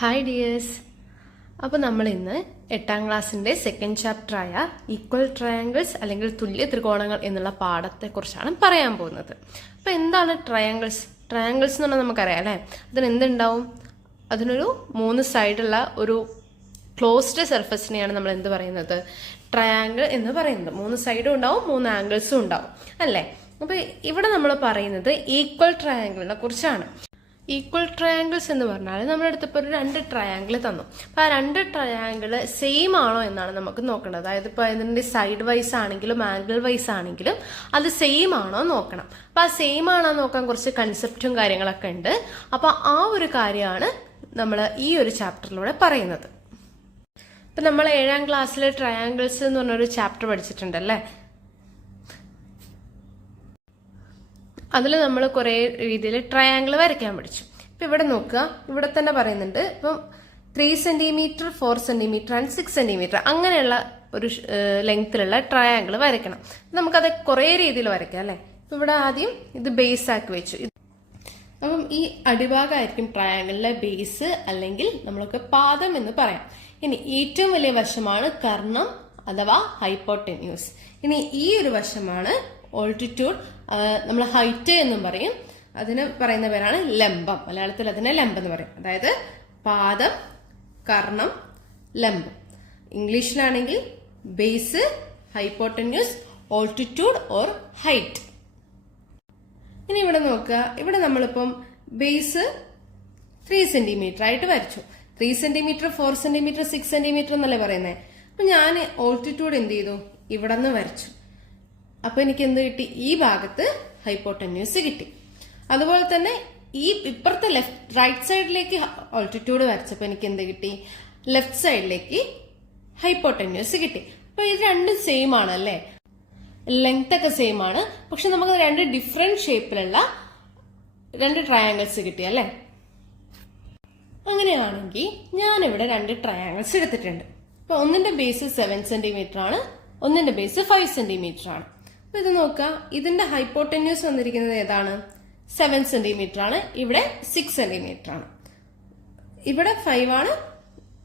Hi dears. അപ്പോൾ നമ്മൾ ഇന്ന് 8ാം ക്ലാസ്സിൻ്റെ സെക്കൻഡ് ചാപ്റ്ററായ ഈക്വൽ ട്രയാങ്കിൾസ് അല്ലെങ്കിൽ തുല്യ ത്രികോണങ്ങൾ എന്നുള്ള പാഠത്തെക്കുറിച്ചാണ് പറയാൻ പോകുന്നത്. അപ്പോൾ എന്താണ് ട്രയാങ്കിൾസ് എന്ന് പറഞ്ഞാൽ നമുക്കറിയാം അല്ലേ. അതിന് എന്തുണ്ടാവും? അതിനൊരു 3 സൈഡുള്ള ഒരു ക്ലോസ്ഡ് സർഫസിനെയാണ് നമ്മൾ എന്ത് പറയുന്നത്? ട്രയാങ്കിൾ എന്ന് പറയുന്നത്. 3 സൈഡും ഉണ്ടാവും, 3 ആംഗിൾസും ഉണ്ടാവും അല്ലേ. അപ്പോൾ ഇവിടെ നമ്മൾ പറയുന്നത് ഈക്വൽ ട്രയാങ്കിളിനെ കുറിച്ചാണ്. ഈക്വൽ ട്രയാങ്കിൾസ് എന്ന് പറഞ്ഞാൽ നമ്മുടെ അടുത്തിപ്പോൾ ഒരു 2 ട്രയാങ്കിൾ തന്നു. അപ്പോൾ ആ 2 ട്രയാങ്കിൾ സെയിം ആണോ എന്നാണ് നമുക്ക് നോക്കേണ്ടത്. അതായത് ഇപ്പോൾ അതിൻ്റെ സൈഡ് വൈസ് ആണെങ്കിലും ആംഗിൾ വൈസ് ആണെങ്കിലും അത് സെയിം ആണോ നോക്കണം. അപ്പോൾ ആ സെയിം ആണോ നോക്കാൻ കുറച്ച് കൺസെപ്റ്റും കാര്യങ്ങളൊക്കെ ഉണ്ട്. അപ്പോൾ ആ ഒരു കാര്യമാണ് നമ്മൾ ഈ ഒരു ചാപ്റ്ററിലൂടെ പറയുന്നത്. ഇപ്പം നമ്മൾ 7ാം ക്ലാസ്സിൽ ട്രയാങ്കിൾസ് എന്ന് പറഞ്ഞൊരു ചാപ്റ്റർ പഠിച്ചിട്ടുണ്ടല്ലേ. അതിൽ നമ്മൾ കുറേ രീതിയിൽ ട്രയാങ്കിൾ വരയ്ക്കാൻ പഠിച്ചു. ഇപ്പം ഇവിടെ നോക്കുക, ഇവിടെ തന്നെ പറയുന്നുണ്ട്. ഇപ്പം 3 സെന്റിമീറ്റർ, 4 സെന്റിമീറ്റർ ആൻഡ് 6 സെന്റിമീറ്റർ അങ്ങനെയുള്ള ഒരു ലെങ്ത്തിലുള്ള ട്രയാങ്കിൾ വരയ്ക്കണം. നമുക്കത് കുറേ രീതിയിൽ വരയ്ക്കാം അല്ലേ. ഇപ്പം ഇവിടെ ആദ്യം ഇത് ബേസ് ആക്കി വെച്ചു. അപ്പം ഈ അടിഭാഗമായിരിക്കും ട്രയാങ്കിളിലെ ബേസ്, അല്ലെങ്കിൽ നമ്മൾക്ക് പാദം എന്ന് പറയാം. ഇനി ഏറ്റവും വലിയ വശമാണ് കർണം അഥവാ ഹൈപ്പോട്ടെന്യൂസ്. ഇനി ഈ ഒരു വശമാണ് ഓൾട്ടിറ്റ്യൂഡ്, നമ്മൾ ഹൈറ്റ് എന്നും പറയും. അതിന് പറയുന്ന പേരാണ് ലംബം. മലയാളത്തിൽ അതിനെ ലംബം എന്ന് പറയും. അതായത് പാദം, കർണം, ലംബം. ഇംഗ്ലീഷിലാണെങ്കിൽ base, hypotenuse, altitude or height. ഇനി ഇവിടെ നോക്കുക, ഇവിടെ നമ്മളിപ്പം ബേസ് 3 സെന്റിമീറ്റർ ആയിട്ട് വരച്ചു. 3 സെന്റിമീറ്റർ, 4 സെന്റിമീറ്റർ, 6 സെന്റിമീറ്റർ എന്നല്ലേ പറയുന്നത്. അപ്പൊ ഞാൻ ഓൾട്ടിറ്റ്യൂഡ് എന്ത് ചെയ്തു? ഇവിടെ നിന്ന് വരച്ചു. അപ്പൊ എനിക്ക് എന്ത് കിട്ടി? ഈ ഭാഗത്ത് ഹൈപ്പോട്ടെന്യൂസ് കിട്ടി. അതുപോലെ തന്നെ ഈ ഇപ്പുറത്തെ റൈറ്റ് സൈഡിലേക്ക് ഓൾട്ടിറ്റ്യൂഡ് വരച്ചപ്പോൾ എനിക്ക് എന്ത് കിട്ടി? ലെഫ്റ്റ് സൈഡിലേക്ക് ഹൈപ്പോട്ടെന്യൂസ് കിട്ടി. അപ്പൊ ഇത് രണ്ടും സെയിം ആണ് അല്ലേ. ലെങ്ത് ഒക്കെ സെയിം ആണ്, പക്ഷെ നമുക്ക് 2 ഡിഫറെന്റ് ഷേപ്പിലുള്ള 2 ട്രയാങ്കിൾസ് കിട്ടി അല്ലേ. അങ്ങനെയാണെങ്കിൽ ഞാനിവിടെ 2 ട്രയാങ്കിൾസ് എടുത്തിട്ടുണ്ട്. അപ്പൊ ഒന്നിന്റെ ബേസ് 7 സെന്റിമീറ്റർ ആണ്, ഒന്നിന്റെ ബേസ് 5 സെന്റിമീറ്റർ ആണ്. അപ്പൊ ഇത് നോക്കുക, ഇതിന്റെ ഹൈപ്പോട്ടെന്യൂസ് വന്നിരിക്കുന്നത് ഏതാണ്? 7 സെന്റിമീറ്റർ ആണ്, ഇവിടെ 6 സെന്റിമീറ്റർ ആണ്. ഇവിടെ 5 ആണ്,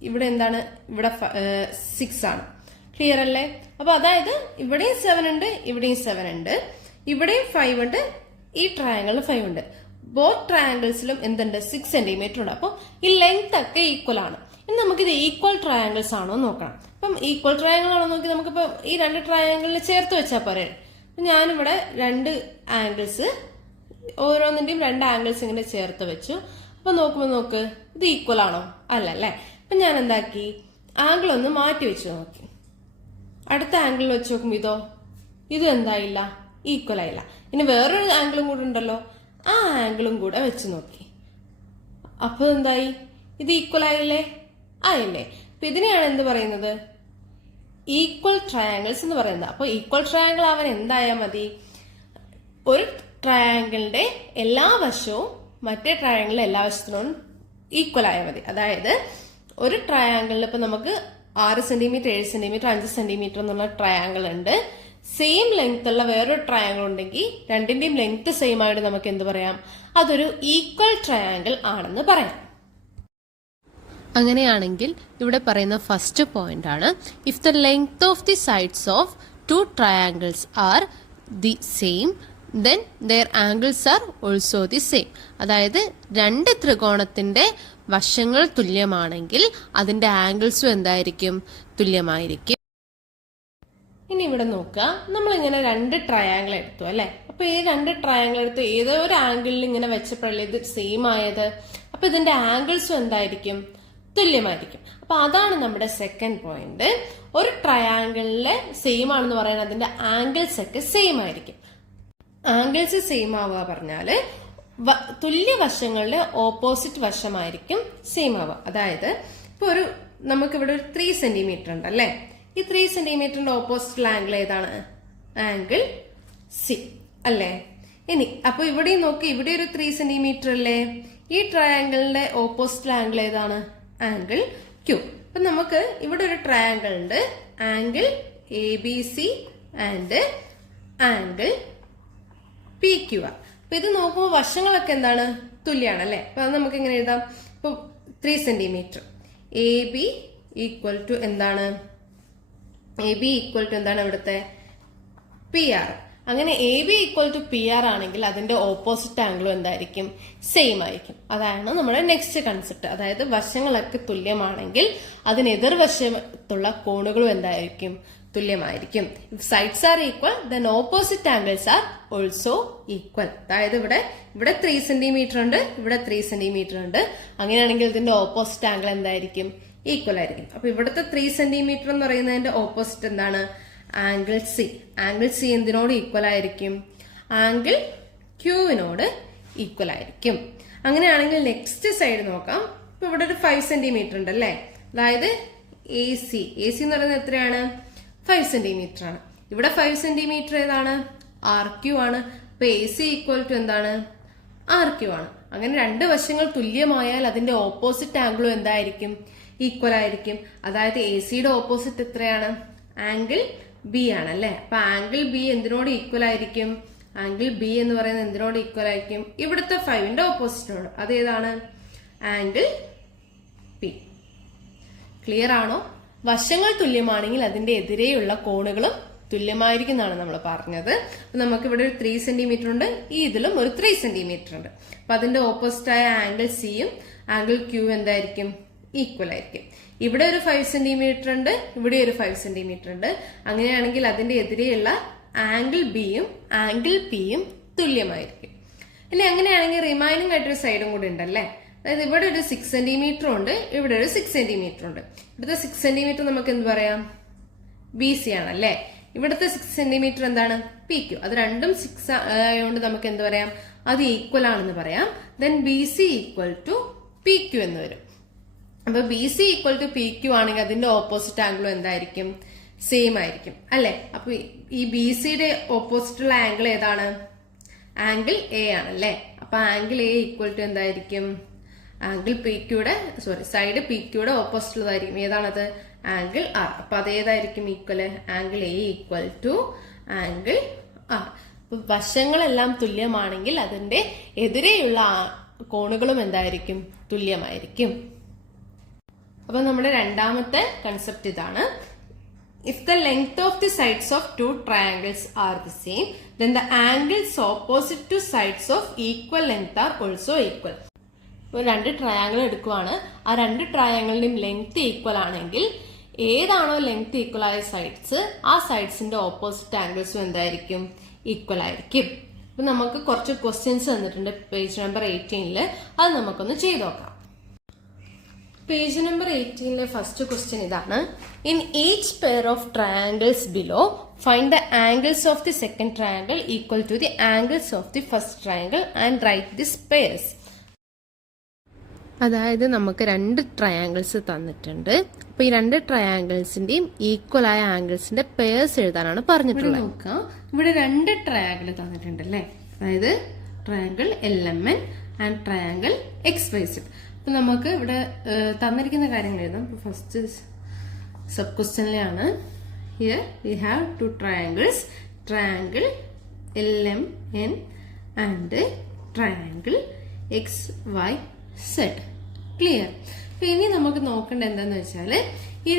ഇവിടെ എന്താണ്? ഇവിടെ 6 ആണ്. ക്ലിയർ അല്ലേ? അപ്പൊ അതായത് ഇവിടെയും 7 ഉണ്ട്, ഇവിടെയും 7 ഉണ്ട്, ഇവിടെയും 5 ഉണ്ട്, ഈ ട്രയാങ്കിളിൽ 5 ഉണ്ട്. ബോത്ത് ട്രയാങ്കിൾസിലും എന്തുണ്ട്? 6 സെന്റിമീറ്റർ ഉണ്ട്. അപ്പൊ ഈ ലെങ്ത് ഒക്കെ ഈക്വൽ ആണ്. ഇനി നമുക്കിത് ഈക്വൽ ട്രയാങ്കിൾസ് ആണോ നോക്കണം. അപ്പം ഈക്വൽ ട്രയാങ്കിൾ ആണോ നോക്കി നമുക്കിപ്പോ ഈ 2 ട്രയാങ്കിളിൽ ചേർത്ത് വെച്ചാൽ പോരെ. ഞാനിവിടെ 2 ആംഗിൾസ്, ഓരോന്നിന്റെയും 2 ആംഗിൾസ് ഇങ്ങനെ ചേർത്ത് വെച്ചു. അപ്പൊ നോക്ക്, ഇത് ഈക്വൽ ആണോ? അല്ല അല്ലേ. അപ്പൊ ഞാൻ എന്താക്കി? ആംഗിൾ ഒന്ന് മാറ്റി വെച്ച് നോക്കി. അടുത്ത ആംഗിളിൽ വെച്ച് നോക്കുമ്പോ ഇതും എന്തായില്ല? ഈക്വൽ ആയില്ല. ഇനി വേറൊരു ആംഗിളും കൂടെ ഉണ്ടല്ലോ, ആ ആംഗിളും കൂടെ വെച്ച് നോക്കി. അപ്പൊ എന്തായി? ഇത് ഈക്വൽ ആയില്ലേ? ആയില്ലേ. അപ്പൊ ഇതിനെയാണ് എന്ത് പറയുന്നത്? ഈക്വൽ ട്രയാങ്കിൾസ് എന്ന് പറയുന്നത്. അപ്പൊ ഈക്വൽ ട്രയാങ്കിൾ ആവാൻ എന്തായാൽ മതി? ഒരു ട്രയാങ്കിളിന്റെ എല്ലാ വശവും മറ്റേ ട്രയാങ്കിളിലെ എല്ലാ വശത്തിനും ഈക്വൽ ആയാൽ മതി. അതായത് ഒരു ട്രയാങ്കിളിൽ ഇപ്പൊ നമുക്ക് 6 സെന്റിമീറ്റർ, 7 സെന്റിമീറ്റർ, 5 സെന്റിമീറ്റർ എന്നുള്ള ട്രയാങ്കിൾ ഉണ്ട്. സെയിം ലെങ്ത് ഉള്ള വേറൊരു ട്രയാങ്കിൾ ഉണ്ടെങ്കിൽ രണ്ടിന്റെയും ലെങ്ത് സെയിം ആയിട്ട് നമുക്ക് എന്ത് പറയാം? അതൊരു ഈക്വൽ ട്രയാങ്കിൾ ആണെന്ന് പറയാം. അങ്ങനെയാണെങ്കിൽ ഇവിടെ പറയുന്ന ഫസ്റ്റ് പോയിന്റ് ആണ്, if the length of the sides of 2 triangles are the same then their angles are also the same. അതായത് 2 ത്രികോണത്തിന്റെ വശങ്ങൾ തുല്യമാണെങ്കിൽ അതിന്റെ ആംഗിൾസും എന്തായിരിക്കും? തുല്യമായിരിക്കും. ഇനി ഇവിടെ നോക്കുക, നമ്മളിങ്ങനെ 2 ട്രയാങ്കിൾ എടുത്തു അല്ലെ. അപ്പൊ ഈ 2 ട്രയാങ്കിൾ എടുത്ത് ഏതോ ഒരു ആംഗിളിൽ ഇങ്ങനെ വെച്ചപ്പോഴല്ലേ ഇത് സെയിം ആയത്. അപ്പൊ ഇതിന്റെ ആംഗിൾസും എന്തായിരിക്കും? തുല്യമായിരിക്കും. അപ്പൊ അതാണ് നമ്മുടെ സെക്കൻഡ് പോയിന്റ്. ഒരു ട്രയാങ്കിളിലെ സെയിം ആണെന്ന് പറയാൻ അതിന്റെ ആംഗിൾസ് ഒക്കെ സെയിം ആയിരിക്കും. ആംഗിൾസ് സെയിം ആവുക പറഞ്ഞാല് തുല്യ വശങ്ങളുടെ ഓപ്പോസിറ്റ് വശമായിരിക്കും സെയിം ആവുക. അതായത് ഇപ്പൊ നമുക്കിവിടെ ഒരു 3 സെന്റിമീറ്റർ ഉണ്ട് അല്ലെ. ഈ 3 സെന്റിമീറ്ററിന്റെ ഓപ്പോസിറ്റ് ആംഗിൾ ഏതാണ്? ആംഗിൾ സി അല്ലേ. ഇനി അപ്പൊ ഇവിടെ നോക്കി, ഇവിടെ ഒരു 3 സെന്റിമീറ്റർ അല്ലേ. ഈ ട്രയാങ്കിളിന്റെ ഓപ്പോസിറ്റ് ആംഗിൾ ഏതാണ്? Angle Q. അപ്പൊ നമുക്ക് ഇവിടെ ഒരു ട്രയാങ്കിൾ ഉണ്ട്, angle ABC and angle PQR. അപ്പൊ ഇത് നോക്കുമ്പോൾ വശങ്ങളൊക്കെ എന്താണ്? തുല്യാണ് അല്ലെ. അപ്പൊ അത് നമുക്ക് എങ്ങനെ എഴുതാം? ഇപ്പൊ 3 centimetre. A B equal to എന്താണ്? എ ബി ഈക്വൽ ടു എന്താണ് ഇവിടുത്തെ? PR. അങ്ങനെ A B equal to PR ആണെങ്കിൽ അതിന്റെ ഓപ്പോസിറ്റ് ആംഗിളും എന്തായിരിക്കും? സെയിം ആയിരിക്കും. അതാണ് നമ്മുടെ നെക്സ്റ്റ് കൺസെപ്റ്റ്. അതായത് വശങ്ങളൊക്കെ തുല്യമാണെങ്കിൽ അതിന് എതിർവശത്തുള്ള കോണുകളും എന്തായിരിക്കും? തുല്യമായിരിക്കും. If sides are equal then opposite angles are also equal. അതായത് ഇവിടെ 3 സെന്റിമീറ്റർ ഉണ്ട്, ഇവിടെ 3 സെന്റിമീറ്റർ ഉണ്ട്. അങ്ങനെയാണെങ്കിൽ ഇതിന്റെ ഓപ്പോസിറ്റ് ആംഗിൾ എന്തായിരിക്കും? ഈക്വൽ ആയിരിക്കും. അപ്പൊ ഇവിടുത്തെ 3 സെന്റിമീറ്റർ എന്ന് പറയുന്നതിന്റെ ഓപ്പോസിറ്റ് എന്താണ്? Angle C. ആംഗിൾ സി എന്തിനോട് ഈക്വൽ ആയിരിക്കും? ആംഗിൾ ക്യൂവിനോട് ഈക്വൽ ആയിരിക്കും. അങ്ങനെയാണെങ്കിൽ നെക്സ്റ്റ് സൈഡ് നോക്കാം. ഇപ്പൊ ഇവിടെ ഒരു 5 സെന്റിമീറ്റർ ഉണ്ട് അല്ലേ? അതായത് എ സി എന്ന് പറയുന്നത് എത്രയാണ്? 5 സെന്റിമീറ്റർ ആണ്. ഇവിടെ 5 സെന്റിമീറ്റർ ഏതാണ്? ആർ ക്യൂ ആണ്. അപ്പൊ എ സി ഈക്വൽ ടു എന്താണ്? ആർ ക്യൂ ആണ്. അങ്ങനെ രണ്ട് വശങ്ങൾ തുല്യമായാൽ അതിന്റെ ഓപ്പോസിറ്റ് ആംഗിളും എന്തായിരിക്കും? ഈക്വൽ ആയിരിക്കും. അതായത് എ സിയുടെ ഓപ്പോസിറ്റ് എത്രയാണ്? ആംഗിൾ ബി ആണ് അല്ലെ? അപ്പൊ ആംഗിൾ ബി എന്തിനോട് ഈക്വൽ ആയിരിക്കും? ആംഗിൾ ബി എന്ന് പറയുന്നത് എന്തിനോട് ഈക്വൽ ആയിരിക്കും? ഇവിടുത്തെ 5ന്റെ ഓപ്പോസിറ്റിനോട്. അതേതാണ്? Angle P. ക്ലിയർ ആണോ? വശങ്ങൾ തുല്യമാണെങ്കിൽ അതിന്റെ എതിരെയുള്ള കോണുകളും തുല്യമായിരിക്കും എന്നാണ് നമ്മൾ പറഞ്ഞത്. അപ്പൊ നമുക്ക് ഇവിടെ ഒരു 3 സെന്റിമീറ്റർ ഉണ്ട്, ഈ ഇതിലും ഒരു 3 സെന്റിമീറ്റർ ഉണ്ട്. അപ്പൊ അതിന്റെ ഓപ്പോസിറ്റ് ആയ ആംഗിൾ സിയും ആംഗിൾ ക്യൂ എന്തായിരിക്കും? ഈക്വൽ ആയിരിക്കും. ഇവിടെ ഒരു 5 സെന്റിമീറ്റർ ഉണ്ട്, ഇവിടെ ഒരു 5 സെന്റിമീറ്റർ ഉണ്ട്. അങ്ങനെയാണെങ്കിൽ അതിന്റെ എതിരെയുള്ള ആംഗിൾ ബിയും ആംഗിൾ പിയും തുല്യമായിരിക്കും. ഇനി അങ്ങനെയാണെങ്കിൽ റിമൈനിങ് ആയിട്ടൊരു സൈഡും കൂടി ഉണ്ടല്ലേ? അതായത് ഇവിടെ ഒരു 6 സെന്റിമീറ്റർ ഉണ്ട്, ഇവിടെ ഒരു 6 സെന്റിമീറ്റർ ഉണ്ട്. ഇവിടുത്തെ 6 സെന്റിമീറ്റർ നമുക്ക് എന്ത് പറയാം? ബി സി ആണല്ലേ? ഇവിടുത്തെ 6 സെന്റിമീറ്റർ എന്താണ്? P Q. അത് രണ്ടും 6 ആയതുകൊണ്ട് നമുക്ക് എന്ത് പറയാം? അത് ഈക്വൽ ആണെന്ന് പറയാം. Then B C equal to P Q എന്ന് വരും. അപ്പൊ B C equal to P Q ആണെങ്കിൽ അതിന്റെ ഓപ്പോസിറ്റ് ആംഗിളും എന്തായിരിക്കും? സെയിം ആയിരിക്കും അല്ലെ? അപ്പൊ ഈ ബി സിയുടെ ഓപ്പോസിറ്റുള്ള ആംഗിൾ ഏതാണ്? ആംഗിൾ എ ആണല്ലേ? അപ്പൊ ആംഗിൾ എ ഈക്വൽ ടു എന്തായിരിക്കും? ആംഗിൾ പി ക്യൂടെ സൈഡ് പി ക്യൂടെ ഓപ്പോസിറ്റ് ഉള്ളതായിരിക്കും. ഏതാണത്? Angle R. അപ്പൊ അതേതായിരിക്കും equal? Angle A equal to angle R. അപ്പൊ വശങ്ങളെല്ലാം തുല്യമാണെങ്കിൽ അതിന്റെ എതിരെയുള്ള കോണുകളും എന്തായിരിക്കും? തുല്യമായിരിക്കും. അപ്പൊ നമ്മുടെ രണ്ടാമത്തെ കൺസെപ്റ്റ് ഇതാണ്. If the length of the sides of 2 triangles are the same then the angles opposite two sides of equal length R also equal. ഇപ്പൊ 2 ട്രയാങ്കിൾ എടുക്കുവാണ്. ആ 2 ട്രയാങ്കിളിന്റെയും ലെങ്ത് ഈക്വൽ ആണെങ്കിൽ ഏതാണോ ലെങ്ത് ഈക്വൽ ആയ സൈഡ്സ് ആ സൈഡ്സിന്റെ ഓപ്പോസിറ്റ് ആംഗിൾസും എന്തായിരിക്കും? Equal ആയിരിക്കും. അപ്പൊ നമുക്ക് കുറച്ച് ക്വസ്റ്റ്യൻസ് തന്നിട്ടുണ്ട് പേജ് നമ്പർ 18. അത് നമുക്കൊന്ന് ചെയ്ത് നോക്കാം. പേജ് നമ്പർ 18 ഫസ്റ്റ് ക്വസ്റ്റ്യൻ ഇതാണ്. In each pair of triangles below find the angles of the second triangle equal to the angles of the first triangle and write this pairs. അതായത് നമുക്ക് 2 triangles തന്നിട്ടുണ്ട്. അപ്പൊ ഈ 2 ട്രയാങ്കിൾസിന്റെയും ഈക്വൽ ആയ ആംഗിൾസിന്റെ pairs എഴുതാനാണ് പറഞ്ഞിട്ടുള്ളത്. നോക്കാം, ഇവിടെ 2 ട്രയാങ്കിൾ തന്നിട്ടുണ്ട് അല്ലേ? അതായത് triangle LMN and triangle XYZ. അപ്പൊ നമുക്ക് ഇവിടെ തന്നിരിക്കുന്ന കാര്യങ്ങൾ എഴുതാം. ഫസ്റ്റ് സബ് ക്വസ്റ്റ്യനിലാണ്. Here we have 2 triangles, triangle LMN and triangle XYZ. Clear? അപ്പൊ ഇനി നമുക്ക് നോക്കേണ്ട എന്താന്ന് വെച്ചാല്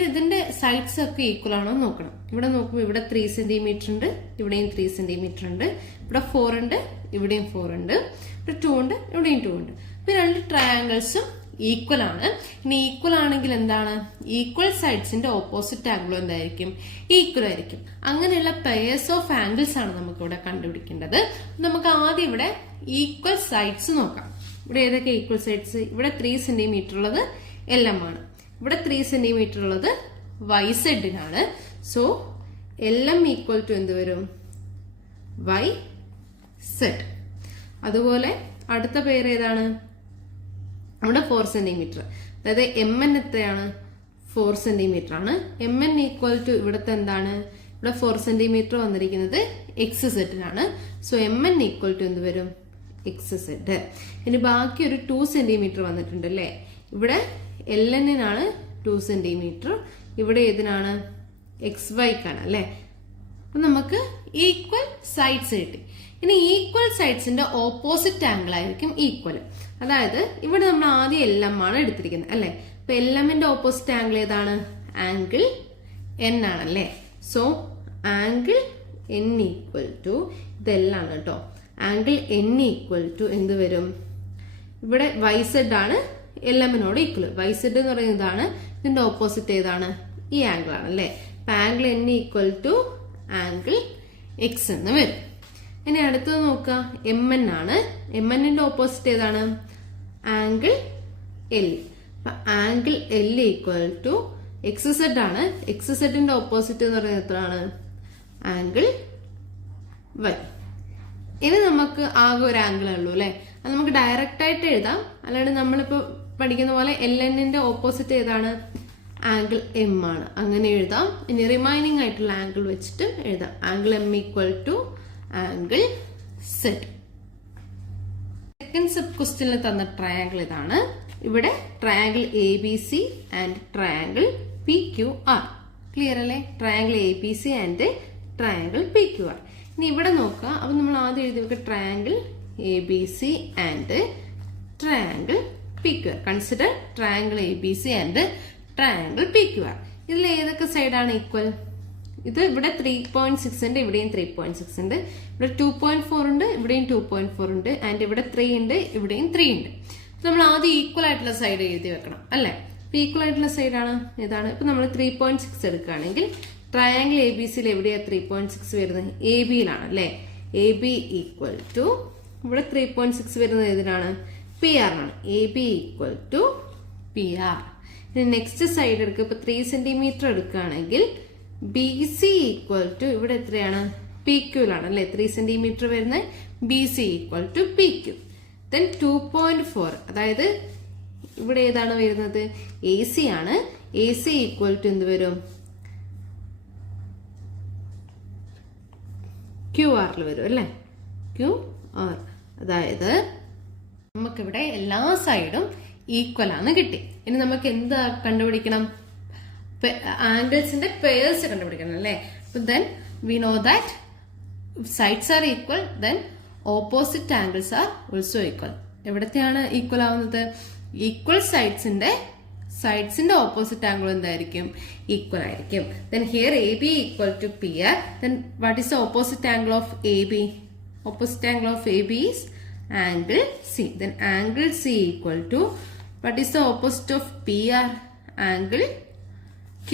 ഇതിന്റെ സൈഡ്സ് ഒക്കെ ഈക്വൽ ആണോ നോക്കണം. ഇവിടെ നോക്കുമ്പോൾ ഇവിടെ 3 സെന്റിമീറ്റർ ഉണ്ട്, ഇവിടെയും 3 സെന്റിമീറ്റർ ഉണ്ട്, ഇവിടെ 4 ഉണ്ട്, ഇവിടെയും 4 ഉണ്ട്, ഇവിടെ 2 ഉണ്ട്, ഇവിടെയും 2 ഉണ്ട്. അപ്പൊ 2 ട്രയാങ്കിൾസും ഈക്വൽ ആണ്. ഇനി ഈക്വൽ ആണെങ്കിൽ എന്താണ്? ഈക്വൽ സൈഡ്സിന്റെ ഓപ്പോസിറ്റ് ആംഗിളും എന്തായിരിക്കും? ഈക്വൽ ആയിരിക്കും. അങ്ങനെയുള്ള പെയർസ് ഓഫ് ആംഗിൾസ് ആണ് നമുക്ക് ഇവിടെ കണ്ടുപിടിക്കേണ്ടത്. നമുക്ക് ആദ്യം ഇവിടെ ഈക്വൽ സൈഡ്സ് നോക്കാം. ഇവിടെ ഏതൊക്കെ ഈക്വൽ സൈഡ്സ്? ഇവിടെ 3 സെന്റിമീറ്റർ ഉള്ളത് LM ആണ്, ഇവിടെ 3 സെന്റിമീറ്റർ ഉള്ളത് YZ-നാണ്. സോ LM ഈക്വൽ ടു എന്ത് വരും? YZ. അതുപോലെ അടുത്ത പെയർ ഏതാണ്? ഇവിടെ 4 സെന്റിമീറ്റർ, അതായത് MN എത്രയാണ്? 4 സെന്റിമീറ്റർ ആണ്. MN ഈക്വൽ ടു ഇവിടുത്തെ എന്താണ്? ഇവിടെ 4 സെന്റിമീറ്റർ വന്നിരിക്കുന്നത് XZ-നാണ്. സോ MN ഈക്വൽ ടു എന്ത് വരും? XZ. ഇനി ബാക്കി ഒരു 2 സെന്റിമീറ്റർ വന്നിട്ടുണ്ട് അല്ലേ? ഇവിടെ LN-നാണ് 2 സെന്റിമീറ്റർ, ഇവിടെ ഏതിനാണ്? XY-ക്കാണ് അല്ലെ? അപ്പൊ നമുക്ക് ഈക്വൽ സൈഡ്സ് കിട്ടി. ഇനി ഈക്വൽ സൈഡ്സിന്റെ ഓപ്പോസിറ്റ് ആംഗിൾ ആയിരിക്കും ഈക്വൽ. അതായത് ഇവിടെ നമ്മൾ ആദ്യം LM ആണ് എടുത്തിരിക്കുന്നത് അല്ലെ. അപ്പൊ LMന്റെ ഓപ്പോസിറ്റ് ആംഗിൾ ഏതാണ്? ആംഗിൾ N ആണല്ലേ. So angle N equal to ഇതെല്ലാണ് കേട്ടോ. ആംഗിൾ N ഈക്വൽ ടു എന്ത് വരും? ഇവിടെ YZ ആണ് LMനോട് ഈക്വൽ. YZ എന്ന് പറയുന്നത് ഇതാണ്. ഇതിന്റെ ഓപ്പോസിറ്റ് ഏതാണ്? ഈ ആംഗിൾ ആണ് അല്ലെ. അപ്പൊ angle N equal to angle X എന്ന് വരും. ഇനി അടുത്തത് നോക്കുക, MN ആണ്. MNന്റെ ഓപ്പോസിറ്റ് ഏതാണ്? Angle L. അപ്പൊ angle L equal to XZ ആണ്. XZന്റെ ഓപ്പോസിറ്റ് എന്ന് പറയുന്നത് എത്രയാണ്? Angle Y. ഇനി നമുക്ക് ആകെ ഒരു ആംഗിൾ ഉള്ളൂ അല്ലെ. അത് നമുക്ക് ഡയറക്റ്റ് ആയിട്ട് എഴുതാം. അല്ലാണ്ട് നമ്മളിപ്പോ പഠിക്കുന്ന പോലെ LNന്റെ ഓപ്പോസിറ്റ് ഏതാണ്? ആംഗിൾ M ആണ്. അങ്ങനെ എഴുതാം. ഇനി റിമൈനിങ് ആയിട്ടുള്ള ആംഗിൾ വെച്ചിട്ട് എഴുതാം. Angle M equal to angle Z. Second sub ക്വസ്റ്റ്യനിൽ തന്ന ട്രയാംഗിൾ ഇതാണ്. ഇവിടെ triangle ABC and triangle PQR. Clear അല്ലേ? Triangle ABC and triangle PQR. ഇനി ഇവിടെ നോക്കുക. അപ്പൊ നമ്മൾ ആദ്യം എഴുതി വെക്കുക triangle ABC and triangle PQR. Consider triangle ABC and triangle PQR. ഇതിൽ ഏതൊക്കെ സൈഡാണ് ഈക്വൽ? ഇത് ഇവിടെ 3.6 ഉണ്ട്, ഇവിടെയും 3.6 ഉണ്ട്. ഇവിടെ 2.4 ഉണ്ട്, ഇവിടെയും 2.4 ഉണ്ട്. ആൻഡ് ഇവിടെ 3 ഉണ്ട്, ഇവിടെയും 3 ഉണ്ട്. നമ്മൾ ആദ്യം ഈക്വൽ ആയിട്ടുള്ള സൈഡ് എഴുതി വെക്കണം അല്ലെ. ഈക്വൽ ആയിട്ടുള്ള സൈഡാണ് ഇതാണ്. ഇപ്പൊ നമ്മൾ 3.6 എടുക്കുകയാണെങ്കിൽ ട്രയാംഗിൾ ABCയിൽ എവിടെയാ 3.6 വരുന്നത്? ABയിലാണ് അല്ലെ. AB ഈക്വൽ ടു ഇവിടെ 3.6 വരുന്നത് ഏതിനാണ്? PR ആണ്. AB equal to PR. ഇനി നെക്സ്റ്റ് സൈഡ് എടുക്കുക. ഇപ്പൊ 3 സെന്റിമീറ്റർ എടുക്കുകയാണെങ്കിൽ BC ഈക്വൽ ടു ഇവിടെ എത്രയാണ്? PQയിലാണ് അല്ലെ. 3 സെന്റിമീറ്റർ വരുന്ന BC equal to PQ. Then 2.4 അതായത് ഇവിടെ ഏതാണ് വരുന്നത്? AC ആണ്. AC ഈക്വൽ ടു എന്ത് വരും? QR വരും അല്ലെ. QR. അതായത് നമുക്കിവിടെ എല്ലാ സൈഡും ഈക്വൽ ആണ് കിട്ടി. ഇനി നമുക്ക് എന്താ കണ്ടുപിടിക്കണം? ആംഗിൾസിന്റെ പെയർസ് കണ്ടുപിടിക്കണം അല്ലെ. Then we know that sides are equal, then opposite angles are also equal. എവിടത്തെയാണ് ഈക്വൽ ആവുന്നത്? ഈക്വൽ സൈഡ്സിന്റെ ഓപ്പോസിറ്റ് ആംഗിൾ എന്തായിരിക്കും? ഈക്വൽ ആയിരിക്കും. Then here AB equal to PR. Then what is the opposite angle of AB? Opposite angle of AB is angle C. Then angle C equal to what is the opposite of PR? Angle Q.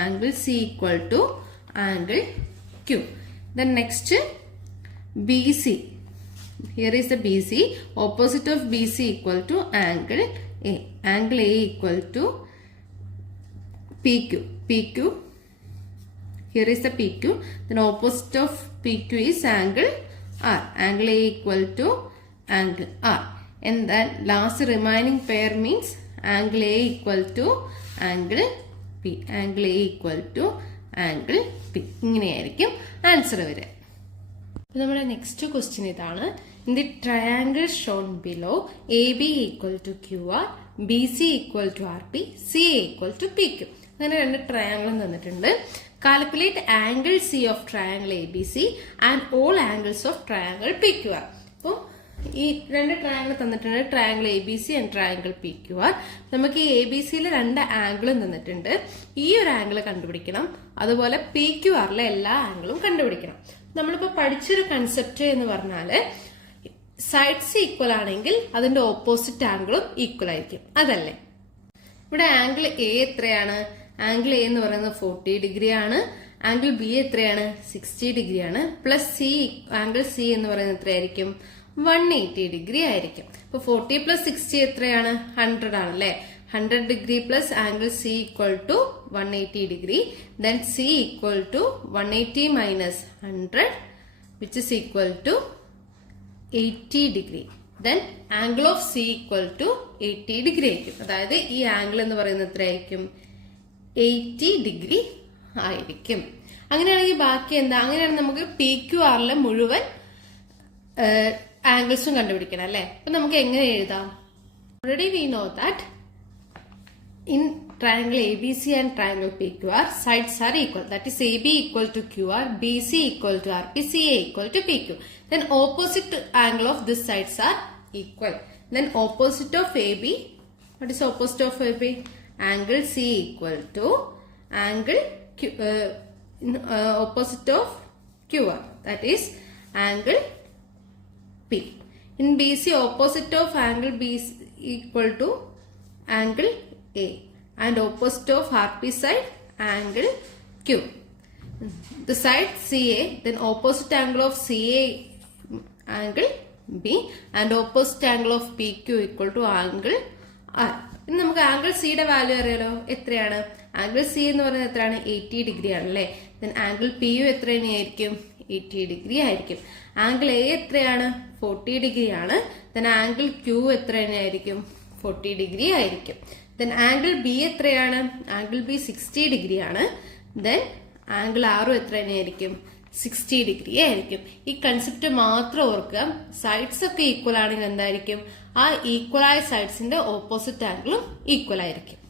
Angle C equal to angle Q. Then next BC. Here is the BC. Opposite of BC equal to angle A. Angle A equal to PQ. PQ. Here is the PQ. Then opposite of PQ is angle R. Angle A equal to angle R. And then last remaining pair means angle A equal to angle P. Angle A equal to angle P. ഇങ്ങനെയായിരിക്കും answer വരിക. നമ്മുടെ next question ഇതാണ്. In the triangle shown below, AB equal to QR, BC equal to RP, CA equal to PQ. അങ്ങനെ രണ്ട് ട്രയാംഗിളും തന്നിട്ടുണ്ട്. Calculate angle C of triangle ABC and all angles of triangle PQR. അപ്പോൾ ഈ രണ്ട് triangle തന്നിട്ടുണ്ട്. Triangle ABC and triangle PQR. നമുക്ക് ഈ ABCയിലെ രണ്ട് ആംഗിളും തന്നിട്ടുണ്ട്. ഈ ഒരു ആംഗിൾ കണ്ടുപിടിക്കണം. അതുപോലെ PQRലെ എല്ലാ ആംഗിളും കണ്ടുപിടിക്കണം. നമ്മളിപ്പോ പഠിച്ചൊരു കൺസെപ്റ്റ് എന്ന് പറഞ്ഞാല് സൈഡ്സ് ഈക്വൽ ആണെങ്കിൽ അതിന്റെ ഓപ്പോസിറ്റ് ആംഗിളും ഈക്വൽ ആയിരിക്കും. അതല്ലേ? ഇവിടെ ആംഗിൾ A എത്രയാണ്? ആംഗിൾ A എന്ന് പറയുന്നത് 40 ഡിഗ്രി ആണ്. ആംഗിൾ B എത്രയാണ്? 60 ഡിഗ്രി ആണ്. പ്ലസ് ആംഗിൾ C എന്ന് പറയുന്നത് എത്രയായിരിക്കും? 180 ഡിഗ്രി ആയിരിക്കും. അപ്പൊ 40 പ്ലസ് 60 എത്രയാണ്? 100 ആണല്ലേ. 100 degree plus angle C equal to 180 degree. Then C equal to 180 minus 100 which is equal to 80 degree. Then angle of C equal to 80 degree ആയിരിക്കും. അതായത് ഈ ആംഗിൾ എന്ന് പറയുന്നത് എത്രയായിരിക്കും? 80 ഡിഗ്രി ആയിരിക്കും. അങ്ങനെയാണെങ്കിൽ ബാക്കി എന്താ? അങ്ങനെയാണെങ്കിൽ നമുക്ക് PQRലെ മുഴുവൻ ആംഗിൾസും കണ്ടുപിടിക്കണം അല്ലെ. അപ്പൊ നമുക്ക് എങ്ങനെ എഴുതാം? Already V know that in triangle ABC and triangle PQR sides are equal. That is AB equal to QR, BC equal to RP, CA equal to PQ. Then opposite angle of these sides are equal. then opposite of AB, what is opposite of AB? Angle C equal to angle Q, opposite of QR, that is angle P. In BC, opposite of angle B is equal to angle A, and opposite of RP side angle Q. The side CA, then opposite angle of CA angle B, and opposite angle of PQ equal to angle R. ഇനി നമുക്ക് angle സിയുടെ value അറിയാലോ, എത്രയാണ്? Angle C എന്ന് പറയുന്നത് എത്രയാണ്? 80 degree ആണല്ലേ. Then angle P U എത്ര തന്നെയായിരിക്കും? 80 ഡിഗ്രി ആയിരിക്കും. ആംഗിൾ എ എത്രയാണ്? 40 ഡിഗ്രി ആണ്. ദെൻ ആംഗിൾ ക്യൂ എത്ര തന്നെയായിരിക്കും? 40 ഡിഗ്രി ആയിരിക്കും. ദെൻ ആംഗിൾ ബി എത്രയാണ്? ആംഗിൾ ബി 60 ഡിഗ്രി ആണ്. ദെൻ ആംഗിൾ ആറും എത്ര തന്നെയായിരിക്കും? 60 ഡിഗ്രി ആയിരിക്കും. ഈ കൺസെപ്റ്റ് മാത്രം ഓർക്കുക. സൈഡ്സ് ഒക്കെ ഈക്വൽ ആണെങ്കിൽ എന്തായിരിക്കും? ആ ഈക്വൽ ആയ സൈഡ്സിന്റെ ഓപ്പോസിറ്റ് ആംഗിളും ഈക്വൽ ആയിരിക്കും.